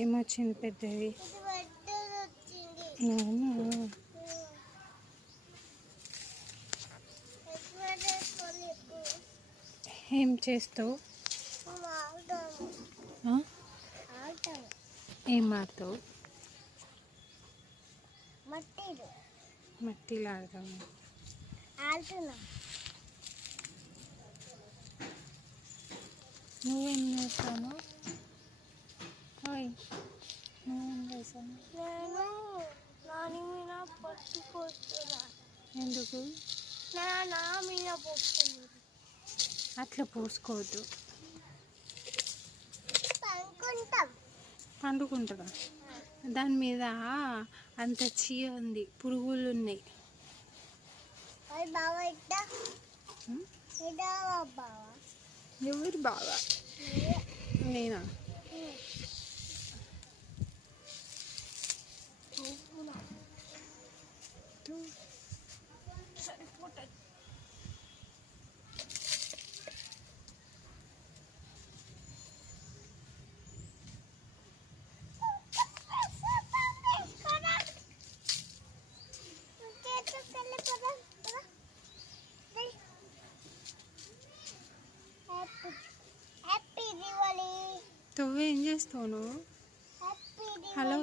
ఏమొచ్చింది పెద్దది? అవునా? ఏం చేస్తావు? ఏం ఆడతావు? మట్టిలో ఆడతాము. నువ్వేం చేస్తాను? నువ్వేం చేస్తాను? నేను నాని మీద పట్టుకోతున్నా. ఎందుకు? నా మీద పోస్తుంది. అట్లా పోసుకోవద్దు. పండుకుంటాం. పండుకుంటారా? దాని మీద అంత చీయ ఉంది, పురుగులు ఉన్నాయి. బావా ఇట్టా బావా. ఎవరు బాగా? నేనా? సరిపోతుంది. నువ్వేం చేస్తావు? నువ్వు హలో